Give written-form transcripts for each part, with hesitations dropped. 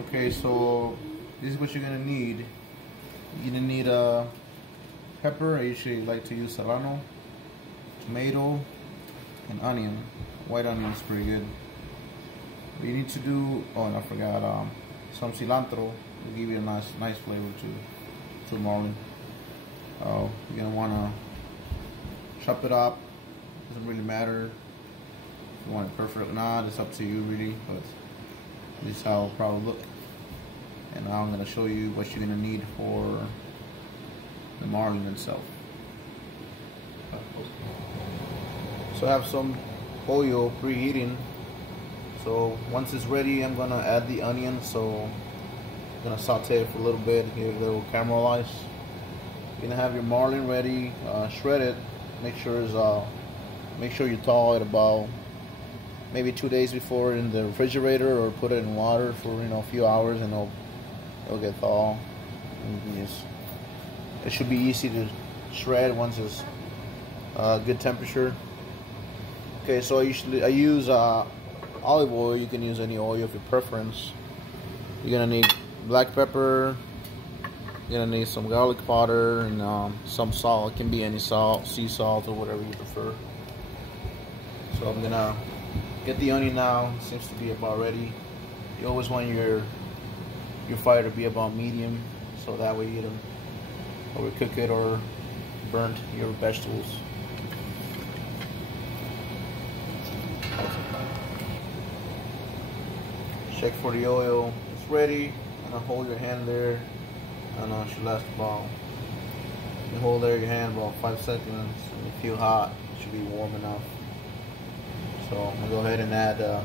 Okay, so this is what you're gonna need. You're gonna need a pepper. I usually like to use serrano, tomato, and onion. White onion is pretty good. What you need to do, oh, and I forgot, some cilantro will give you a nice flavor to Marlin. You're gonna wanna chop it up. Doesn't really matter if you want it perfect or not. It's up to you really, but this is how it'll probably look. And now I'm gonna show you what you're gonna need for the Marlin itself. So I have some oil preheating. So once it's ready, I'm gonna add the onion. So I'm gonna saute it for a little bit, give it a little caramelize. You're gonna have your Marlin ready, shred it. Make sure you thaw it about maybe 2 days before in the refrigerator, or put it in water for a few hours, and it'll get thawed. It should be easy to shred once it's good temperature. Okay, so I use olive oil. You can use any oil of your preference. You're gonna need black pepper. You're gonna need some garlic powder and some salt. It can be any salt, sea salt, or whatever you prefer. So I'm gonna get the onion now. It seems to be about ready. You always want your fire to be about medium, so that way you don't overcook it or burn your vegetables. Check for the oil. It's ready. And hold your hand there. I know it should last about. You hold there your hand about 5 seconds. And you feel hot. It should be warm enough. So I'm gonna go ahead and add the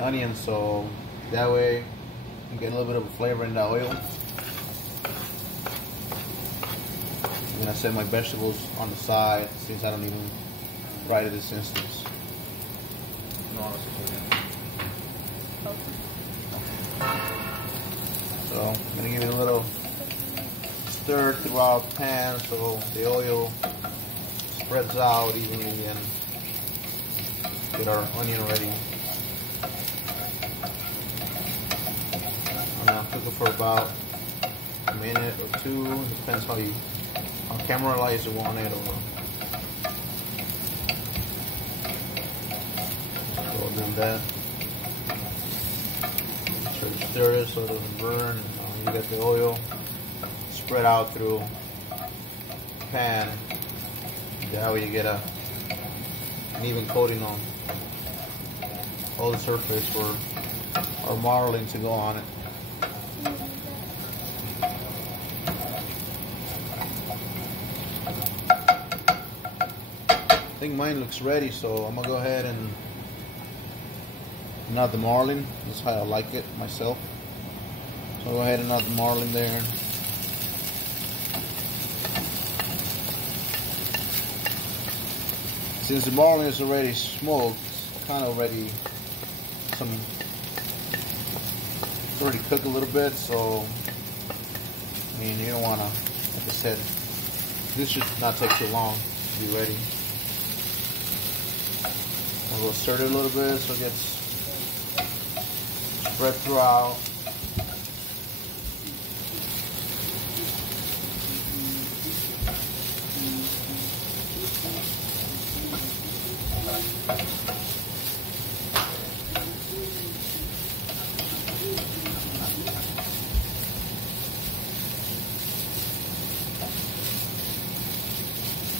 onion, so that way you get a little bit of a flavor in that oil. I'm gonna set my vegetables on the side since I don't even fry it in this instance. So I'm gonna give it a little stir throughout the pan so the oil spreads out evenly, and get our onion ready. I'm gonna cook it for about a minute or two. It depends how caramelized you want it. So then that. So you stir it so it doesn't burn. You get the oil spread out through the pan. That way you get an even coating on all the surface for our Marlin to go on it. I think mine looks ready, so I'm gonna go ahead and add the Marlin. That's how I like it myself. So I'll go ahead and add the Marlin there. Since the Marlin is already smoked, it's kind of already it's already cooked a little bit, so I mean you don't want to, like I said, this should not take too long to be ready. I'm going to stir it a little bit so it gets spread throughout.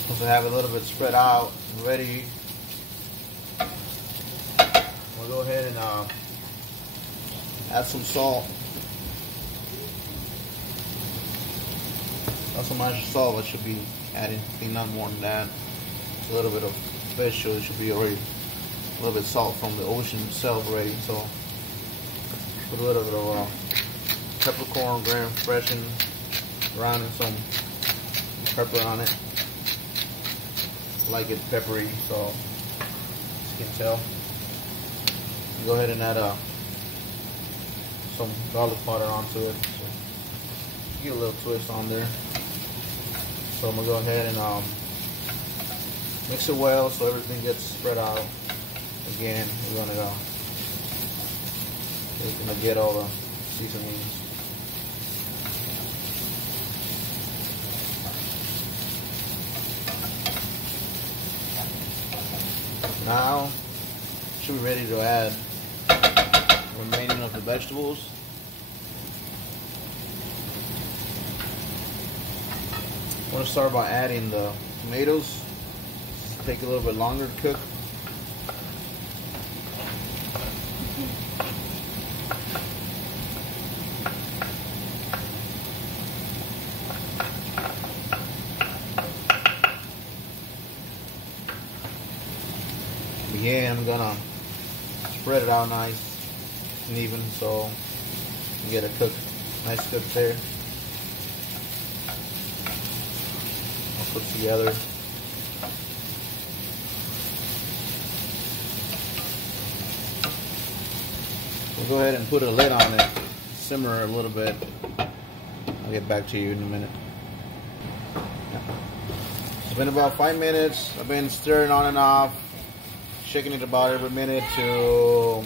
Once I have a little bit spread out and ready, we'll go ahead and add some salt. Not so much salt, I should be adding not more than that. It's a little bit of fish, so it should be already a little bit of salt from the ocean itself already. So put a little bit of peppercorn, fresh and ground, and some pepper on it. I like it peppery, so as you can tell. Go ahead and add some garlic powder onto it. So get a little twist on there. So I'm gonna go ahead and mix it well so everything gets spread out. Again, we're gonna get all seasonings. Now, should be ready to add the remaining of the vegetables. I'm going to start by adding the tomatoes. Take a little bit longer to cook. Again, I'm gonna spread it out nice and even so you get a nice cook there. All cooked together. We'll go ahead and put a lid on it, simmer a little bit. I'll get back to you in a minute. It's been about 5 minutes. I've been stirring on and off, shaking it about every minute to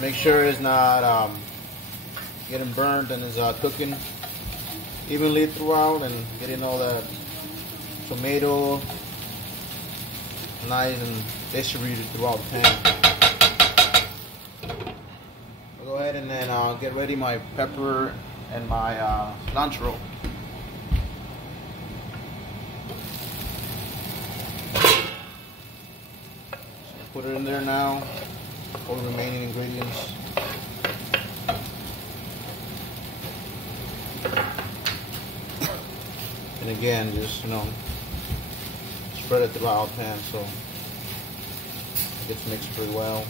make sure it's not getting burnt and is cooking evenly throughout and getting all that tomato nice and distributed throughout the pan. I'll go ahead and then get ready my pepper and my cilantro. Put it in there now, all the remaining ingredients. And again, just, spread it throughout the pan so it gets mixed pretty well.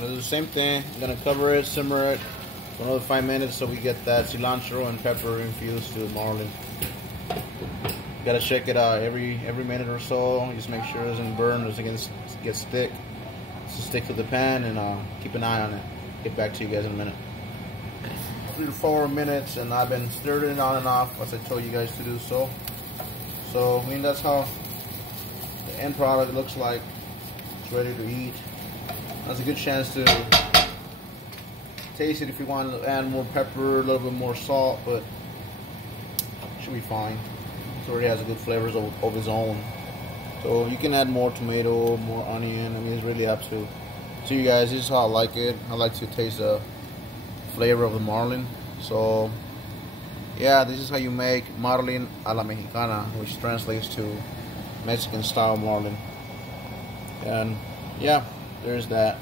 Do the same thing. I'm gonna cover it, simmer it for another 5 minutes so we get that cilantro and pepper infused to Marlin. Gotta check it out every minute or so. Just make sure it doesn't burn, doesn't get thick. So stick to the pan and keep an eye on it. Get back to you guys in a minute. 3 to 4 minutes, and I've been stirring it on and off as I told you guys to do so. So I mean that's how the end product looks like. It's ready to eat. That's a good chance to taste it if you want to add more pepper, a little bit more salt, but it should be fine. It already has a good flavors of its own. So you can add more tomato, more onion. I mean, it's really up to you guys. This is how I like it. I like to taste the flavor of the Marlin. So yeah, this is how you make Marlin a la Mexicana, which translates to Mexican style Marlin. And yeah, there's that.